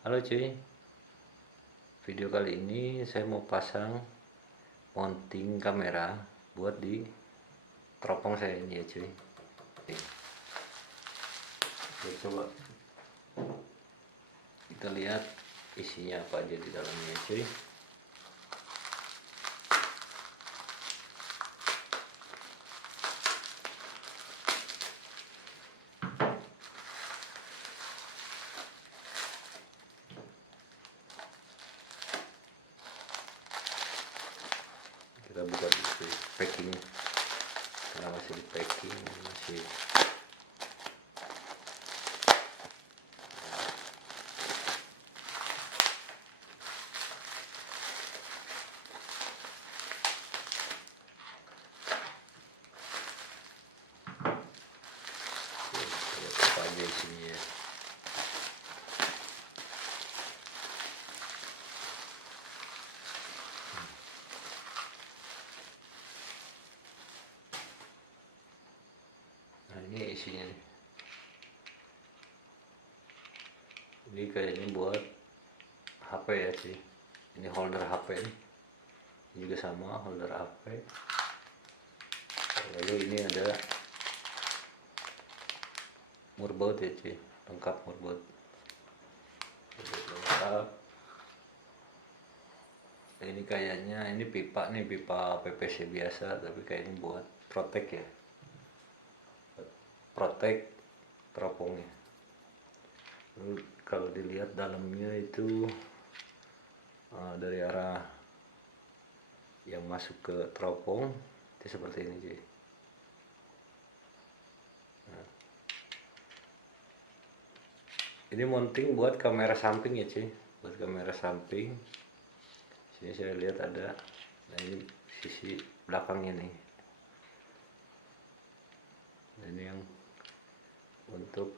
Halo cuy, video kali ini saya mau pasang mounting kamera buat di teropong saya ini ya cuy. Oke, coba kita lihat isinya apa aja di dalamnya cuy. Kita buka dulu cuy, packing karena masih di packing masih. Lihat apa aja isinya ya. Nah ini isinya nih. Ini kayaknya buat HP ya sih. Ini holder HP nih. Ini juga sama holder HP. Lalu ini ada murbaut ya cuy, lengkap murbaut. Lengkap. Ini kayaknya ini pipa nih, pipa PVC biasa, tapi kayak ini buat protek ya, protek teropongnya. Lalu kalau dilihat dalamnya itu dari arah yang masuk ke teropong itu seperti ini cuy. Nah, ini mounting buat kamera samping ya cuy, buat kamera samping. Sini saya lihat ada, nah ini sisi belakangnya nih. Nah, ini yang untuk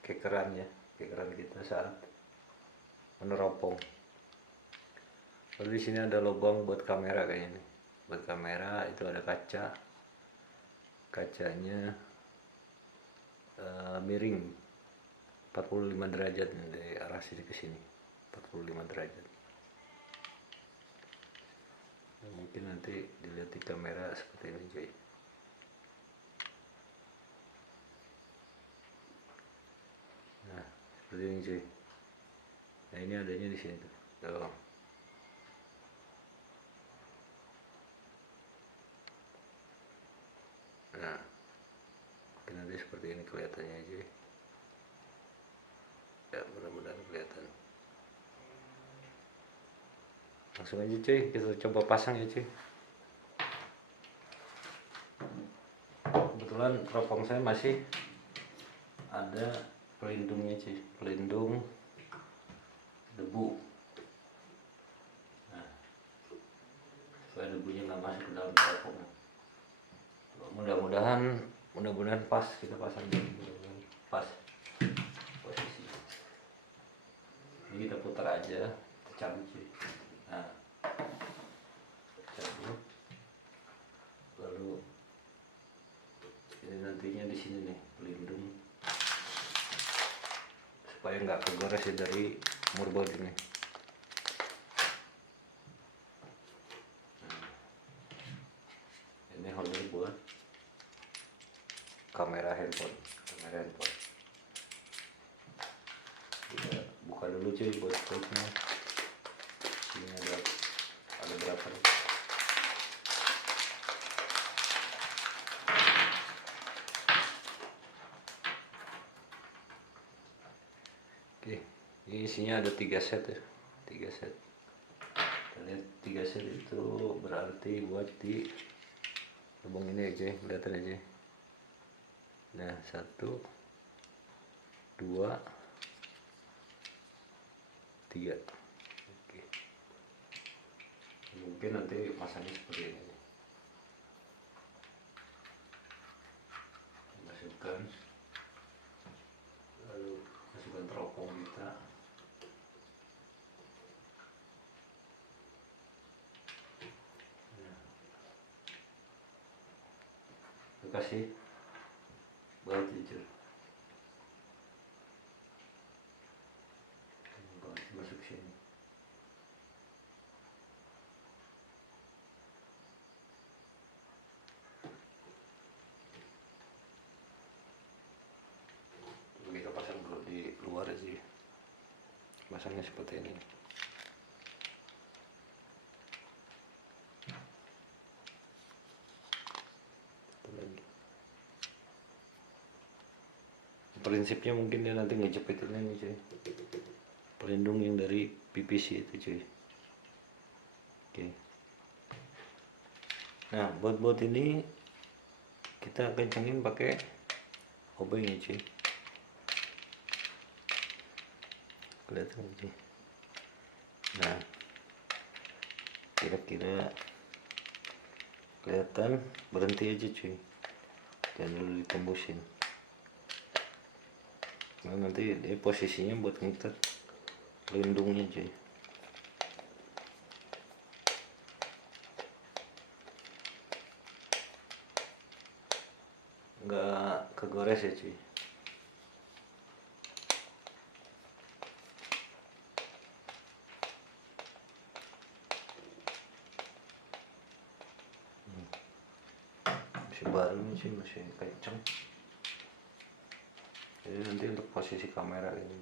kekeran ya, kekeran kita saat meneropong. Lalu di sini ada lubang buat kamera kayaknya nih. Buat kamera itu ada kaca, kacanya miring 45 derajat dari arah sini ke sini, 45 derajat. Nah, mungkin nanti dilihat di kamera seperti ini cuy. Nah seperti ini cuy. Nah ini adanya di sini tuh. Tuh. Nah mungkin nanti seperti ini kelihatannya aja ya, mudah-mudahan kelihatan. Langsung aja cuy, kita coba pasang ya cuy. Kebetulan teropong saya masih ada pelindungnya cuy, pelindung debu. Nah, supaya debunya nggak masuk ke dalam teropong. Mudah-mudahan pas kita pasang dulu, mudah-mudahan pas posisi. Ini kita putar aja, kita cabut cuy. Nah, cabut. Lalu ini nantinya di sini nih pelindung supaya nggak kegores ya dari murbaut ini. Ini holder buat kamera handphone, kita buka dulu cuy buat bautnya. Ini ada berapa nih? Oke, ini isinya ada 3 set ya, 3 set. Kita lihat 3 set itu berarti buat di lubang ini aja, kelihatan aja. Nah 1, 2, 3. Oke. Mungkin nanti pasangnya seperti ini. Masukkan, lalu masukkan teropong kita. Nah, kasih baut jujur. masangnya seperti ini. Prinsipnya mungkin dia nanti ngejepit ini cuy, pelindung yang dari PVC itu cuy. Oke. Nah buat ini kita kencengin pakai obeng ya cuy, kelihatan cuy. Nah kira-kira kelihatan, berhenti aja cuy, jangan dulu ditembusin. Nah nanti dia posisinya buat ngikat pelindungnya cuy, nggak kegores ya cuy. Masih baru nih cuy, masih kenceng. Jadi nanti untuk posisi kamera ini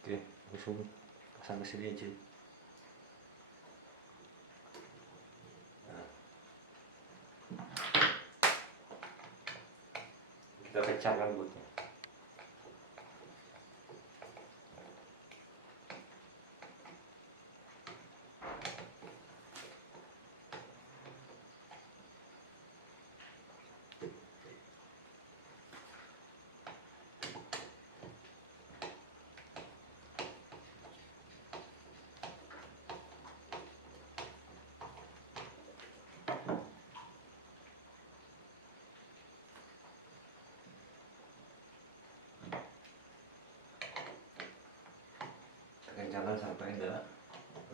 oke, langsung pasang ke sini aja. Kita pecahkan buatnya. Kencangkan sampai enggak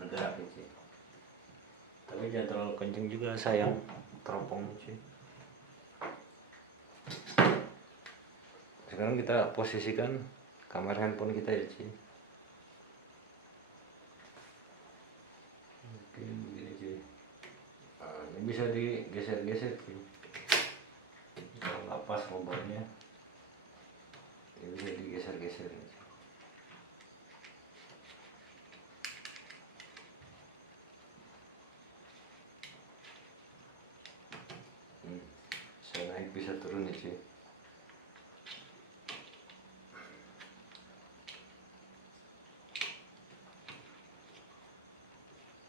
bergerak cuy, tapi jangan terlalu kenceng juga, sayang teropong cuy. Sekarang kita posisikan kamera handphone kita ya cuy. Oke begini cuy. Nah, ini bisa digeser-geser cuy, kalau nggak pas lubangnya ini bisa digeser-geser cuy. Bisa naik bisa turun ya cuy.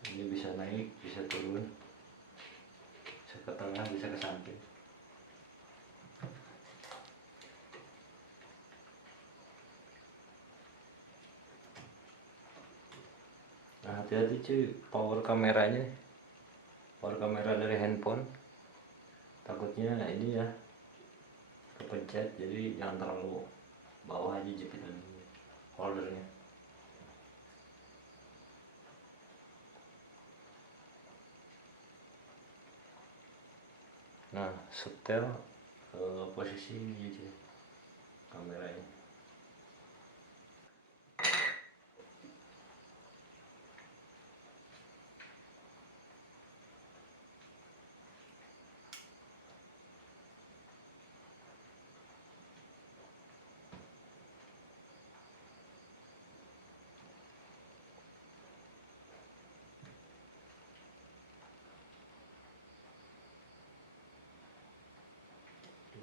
Ini bisa naik bisa turun, bisa ke tengah bisa ke samping. Nah hati-hati cuy, power kameranya, power kamera dari handphone takutnya ini ya kepencet, jadi jangan terlalu bawah aja jepitan holdernya. Nah setel posisi ini aja kameranya.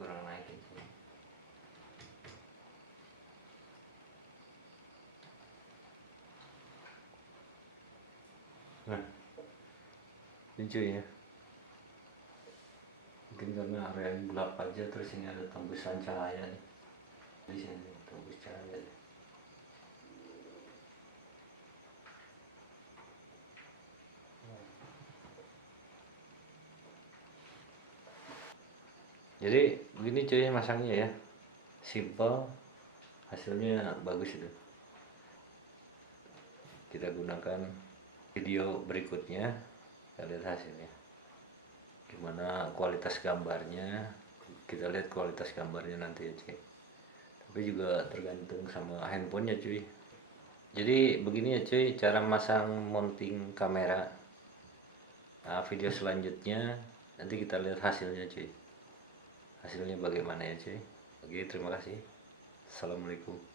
Kurang naikin sih. Nah ini cuy ya, mungkin karena area yang gelap aja, terus ini ada tembusan cahaya nih di sini, tembus cahaya. Jadi begini cuy masangnya ya, simple, hasilnya bagus itu. Kita gunakan video berikutnya, kita lihat hasilnya gimana, kualitas gambarnya. Kita lihat kualitas gambarnya nanti ya cuy, tapi juga tergantung sama handphonenya cuy. Jadi begini ya cuy cara masang mounting kamera. Video selanjutnya nanti kita lihat hasilnya cuy, hasilnya bagaimana ya cuy. Oke, terima kasih. Assalamualaikum.